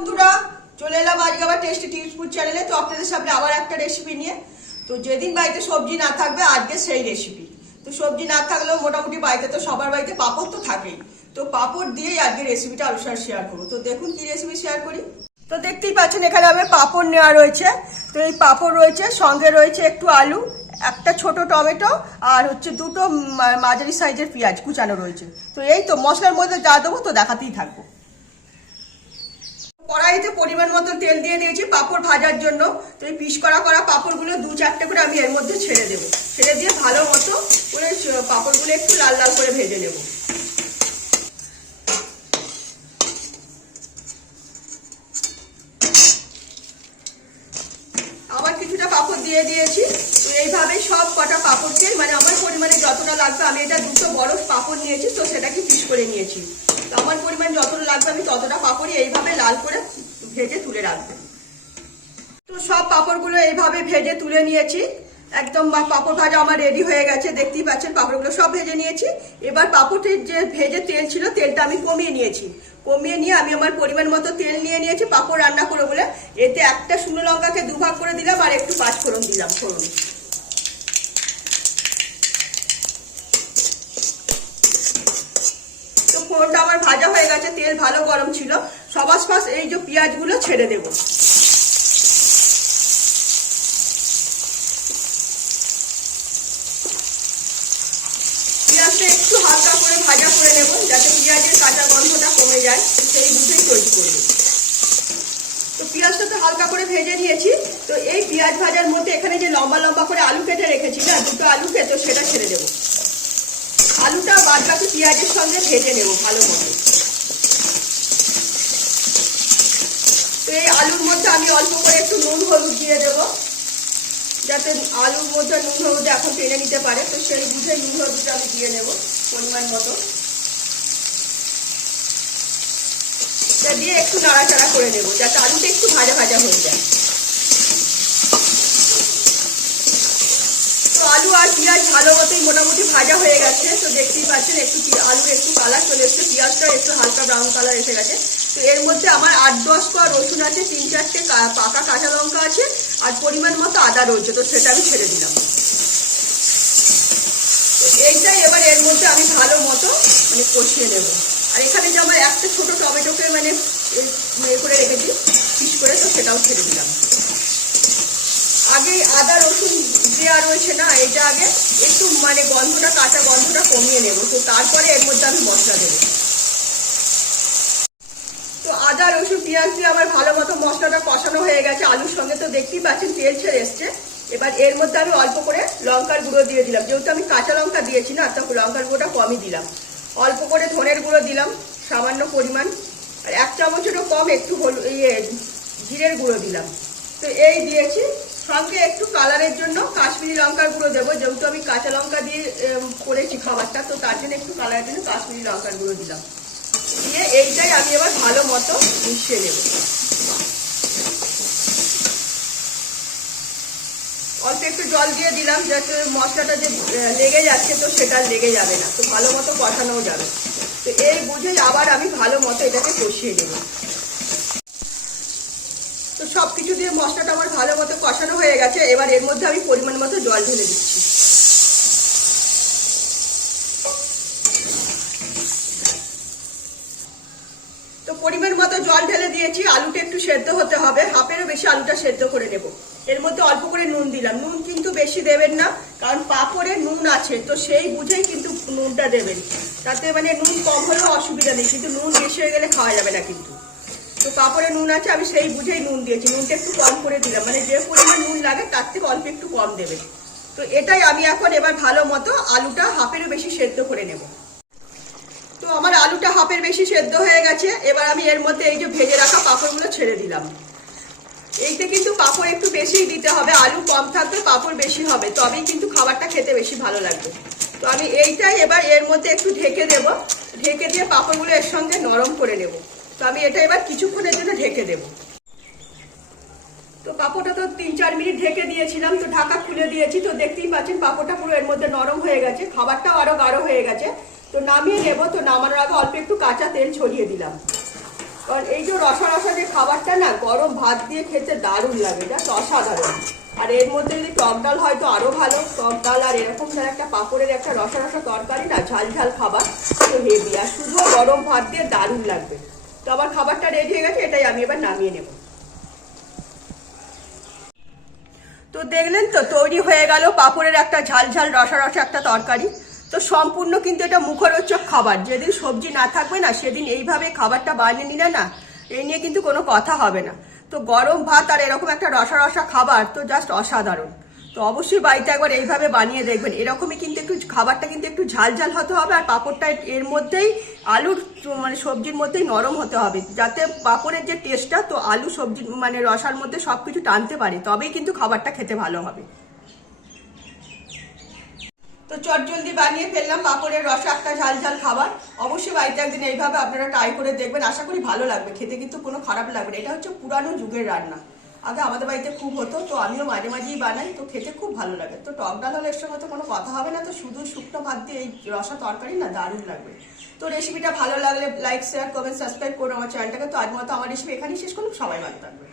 বন্ধুরা চলে এলাম আজকে আবার টেস্টি টিপস ফুড চ্যানেলে। তো আপনাদের সামনে আবার একটা রেসিপি নিয়ে। তো যেদিন বাড়িতে সবজি না থাকবে আজকে সেই রেসিপি। তো সবজি না থাকলেও মোটামুটি বাড়িতে তো সবার বাড়িতে পাঁপড় তো থাকেই। তো পাঁপড় দিয়েই আজকে রেসিপিটা আলোচনা শেয়ার করবো। তো দেখুন কি রেসিপি শেয়ার করি। তো দেখতেই পাচ্ছেন এখানে আমার পাঁপড় নেওয়া রয়েছে। তো এই পাঁপড় রয়েছে, সঙ্গে রয়েছে একটু আলু, একটা ছোট টমেটো আর হচ্ছে দুটো মাঝারি সাইজের পেঁয়াজ কুচানো রয়েছে। তো এই তো মশলার মধ্যে যা দেবো তো দেখাতেই থাকবো। কড়াইতে পরিমাণ মতো তেল দিয়ে দিয়েছি পাঁপড় ভাজার জন্য। তো এই পিস করা পাঁপড়গুলো 2-4টে করে আমি এর মধ্যে ছেড়ে দেবো। ছেড়ে দিয়ে ভালো মতো করে পাঁপড়গুলো একটু লাল লাল করে ভেজে নেব। আবার কিছুটা পাঁপড় দিয়ে দিয়েছি। তো এইভাবে সব কটা পাঁপড়কে মানে আমার পরিমাণে যতটা লাগবে, আমি এটা দুটো বড় পাঁপড় নিয়েছি তো সেটাকে পিস করে নিয়েছি। তো আমার পরিমাণ যতটা লাগবে আমি ততটা পাঁপড়ই এইভাবে লাল করে ভেজে তুলে রাখবো। তো সব পাঁপড়গুলো এইভাবে ভেজে তুলে নিয়েছি। একদম পাঁপড় ভাজা আমার রেডি হয়ে গেছে। দেখতেই পাচ্ছেন পাঁপড়গুলো সব ভেজে নিয়েছি। এবার পাঁপড়ের যে ভেজে তেল ছিল তেলটা আমি কমিয়ে নিয়েছি। কমিয়ে নিয়ে আমি আমার পরিমাণ মতো তেল নিয়ে নিয়েছি পাঁপড় রান্না করে বলে। এতে একটা শুকনো লঙ্কাকে দুভাগ করে দিলাম আর একটু পাঁচফোড়ন দিলাম ফোড়ন। তো ফোড়নটা আমার ভাজা হয়ে গেছে, তেল ভালো গরম ছিল। সবার ফার্স্ট এই যে পেঁয়াজগুলো ছেড়ে দেবো। পেঁয়াজটা একটু হালকা করে ভাজা করে নেব যাতে পেঁয়াজের কাঁচা গন্ধটা কমে যায়, সেই বুঝেই তৈরি করব। তো পেঁয়াজটা তো হালকা করে ভেজে নিয়েছি। তো এই পেঁয়াজ ভাজার মধ্যে এখানে যে লম্বা লম্বা করে আলু কেটে রেখেছি না, দুটো আলুকে, তো সেটা ছেড়ে দেবো। আলুটা বাদ বাকি পেঁয়াজের সঙ্গে ভেজে নেব ভালো মতো। তো এই আলুর মধ্যে আমি অল্প করে একটু নুন হলুদ দিয়ে দেবো যাতে আলুর মধ্যে নুন হলুদ এখন টেনে নিতে পারে। তো সেই বুঝে নুন হলুদটা আমি দিয়ে নেব পরিমাণ মতো। দিয়ে একটু নাড়াচাড়া করে নেব যাতে আলুটা একটু ভাজা ভাজা হয়ে যায়। তো আলু আর পেঁয়াজ ভালো মতোই মোটামুটি ভাজা হয়ে গেছে। তো দেখতেই পাচ্ছেন একটু আলুর একটু কালার চলে এসছে, পেঁয়াজটা একটু হালকা ব্রাউন কালার এসে গেছে। তো এর মধ্যে আমার 8-10 কোয়া রসুন আছে, 3-4টে পাকা কাঁচা লঙ্কা আছে আর পরিমাণ মতো আদা রয়েছে। তো সেটা আমি ছেড়ে দিলাম। তো এইটাই এবার এর মধ্যে আমি ভালো মতো মানে কষিয়ে নেব। আর এখানে যে আমার একটা ছোট টমেটোকে মানে করে রেখেছি পিস করে, তো সেটাও ছেড়ে দিলাম। আগে আদা রসুন দেওয়া রয়েছে না, এটা আগে একটু মানে গন্ধটা কাঁচা গন্ধটা কমিয়ে নেব। তো তারপরে এর মধ্যে আমি মশলা দেবো। তো আদা রসুন পেঁয়াজ দিয়ে আমার ভালো মতো মশলাটা কষানো হয়ে গেছে আলুর সঙ্গে। তো দেখতেই পাচ্ছেন তেল ছেড়ে এসছে। এবার এর মধ্যে আমি অল্প করে লঙ্কার গুঁড়ো দিয়ে দিলাম, যেহেতু আমি কাঁচা লঙ্কা দিয়েছি না, তো লঙ্কার গুঁড়োটা কমই দিলাম। অল্প করে ধনের গুঁড়ো দিলাম সামান্য পরিমাণ, আর 1 চামচেরও কম একটু জিরের গুঁড়ো দিলাম। তো এই দিয়েছি। সঙ্গে একটু কালারের জন্য কাশ্মীরি লঙ্কার গুঁড়ো দেবো, যেহেতু আমি কাঁচা লঙ্কা দিয়ে করেছি খাবারটা, তো তার জন্য একটু কালারের জন্য কাশ্মীরি লঙ্কার গুঁড়ো দিলাম। দিয়ে এইটাই আমি এবার ভালো মতো মিশিয়ে নেব। অল্প একটু জল দিয়ে দিলাম যাতে মশলাটা যে লেগে যাচ্ছে তো সেটা লেগে যাবে না, তো ভালো মতো কষানোও যাবে। তো এই বুঝেই আবার আমি ভালো মতো এটাকে কষিয়ে নেব। তো সব কিছু দিয়ে মশলাটা আমার ভালো মতো কষানো হয়ে গেছে। এবার এর মধ্যে আমি পরিমাণ মতো জল ঢেলে দিচ্ছি। তো পরিমাণ মতো জল ঢেলে দিয়েছি। আলুটা একটু সেদ্ধ হতে হবে, হাফেরও বেশি আলুটা সেদ্ধ করে নেব। এর মধ্যে অল্প করে নুন দিলাম। নুন কিন্তু বেশি দেবেন না, কারণ পাঁপড়ে নুন আছে, তো সেই বুঝেই কিন্তু নুনটা দেবেন। তাতে মানে নুন কম হলেও অসুবিধা নেই, কিন্তু নুন বেশি হয়ে গেলে খাওয়া যাবে না কিন্তু। তো পাঁপড়ে নুন আছে, আমি সেই বুঝেই নুন দিয়েছি। নুনটা একটু কম করে দিলাম, মানে যে পরিমাণ নুন লাগে তার থেকে অল্প একটু কম দেবেন। তো এটাই আমি এখন এবার ভালো মতো আলুটা হাফেরও বেশি সেদ্ধ করে নেব। তো আমার আলুটা হাফের বেশি সেদ্ধ হয়ে গেছে। এবার আমি এর মধ্যে এই যে ভেজে রাখা পাঁপড়গুলো ছেড়ে দিলাম। এইতে কিন্তু পাঁপড় একটু বেশিই দিতে হবে, আলু কম থাকবে পাঁপড় বেশি হবে, তবেই কিন্তু খাবারটা খেতে বেশি ভালো লাগবে। তো আমি এইটাই এবার এর মধ্যে একটু ঢেকে দেব। ঢেকে দিয়ে পাঁপড়গুলো এর সঙ্গে নরম করে নেব। তো আমি এটা এবার কিছুক্ষণের জন্য ঢেকে দেব। তো পাঁপড়টা তো 3-4 মিনিট ঢেকে দিয়েছিলাম, তো ঢাকা খুলে দিয়েছি। তো দেখতেই পাচ্ছেন পাঁপড়টা পুরো এর মধ্যে নরম হয়ে গেছে, খাবারটাও আরো গাঢ় হয়ে গেছে। তো নামিয়ে নেব। তো নামানোর আগে অল্প একটু কাঁচা তেল ছড়িয়ে দিলাম। কারণ এই যে রসা রসা যে খাবারটা না গরম ভাত দিয়ে খেতে দারুণ লাগে, এটা অসাধারণ। আর এর মধ্যে যদি টক ডাল হয় তো আরো ভালো, টক ডাল আর এরকম ধর একটা পাঁপড়ের একটা রসা রসা তরকারি না, ঝাল ঝাল খাবার তো হেভি, আর শুধু গরম ভাত দিয়ে দারুণ লাগবে। তো আমার খাবারটা রেডি হয়ে গেছে, এটাই আমি এবার নামিয়ে নেব। তো দেখলেন তো তৈরি হয়ে গেল পাঁপড়ের একটা ঝাল ঝাল রসা রসা একটা তরকারি। তো সম্পূর্ণ কিন্তু এটা মুখরোচক খাবার, যেদিন সবজি না থাকবে না সেদিন এইভাবে খাবারটা বানিয়ে নিলে না এই নিয়ে কিন্তু কোনো কথা হবে না। তো গরম ভাত আর এরকম একটা রসা রসা খাবার তো জাস্ট অসাধারণ। তো অবশ্যই বাড়িতে একবার এইভাবে বানিয়ে দেখবেন। এরকমই কিন্তু একটু খাবারটা কিন্তু একটু ঝাল ঝাল হতে হবে, আর পাঁপড়টা এর মধ্যেই আলুর মানে সবজির মধ্যেই নরম হতে হবে, যাতে পাঁপড়ের যে টেস্টটা তো আলু সবজি মানে রসার মধ্যে সবকিছু টানতে পারে, তবেই কিন্তু খাবারটা খেতে ভালো হবে। তো চটজলদি বানিয়ে ফেললাম পাঁপড়ের রসা একটা ঝাল ঝাল খাবার। অবশ্যই বাড়িতে একদিন এইভাবে আপনারা ট্রাই করে দেখবেন, আশা করি ভালো লাগবে, খেতে কিন্তু কোনো খারাপ লাগবে না। এটা হচ্ছে পুরানো যুগের রান্না, আগে আমাদের বাড়িতে খুব হতো, তো আমিও মাঝে মাঝেই বানাই, তো খেতে খুব ভালো লাগে। তো টক ডাল হলে এর সঙ্গে তো কোনো কথা হবে না, তো শুধু শুকনো ভাত দিয়ে এই রসা তরকারি না দারুণ লাগবে। তো রেসিপিটা ভালো লাগলে লাইক শেয়ার কমেন্ট সাবস্ক্রাইব করুন আমার চ্যানেলটাকে। তো আজ মতো আমার রেসিপি এখানেই শেষ করলাম, সবাই ভালো থাকবে।